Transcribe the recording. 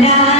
now.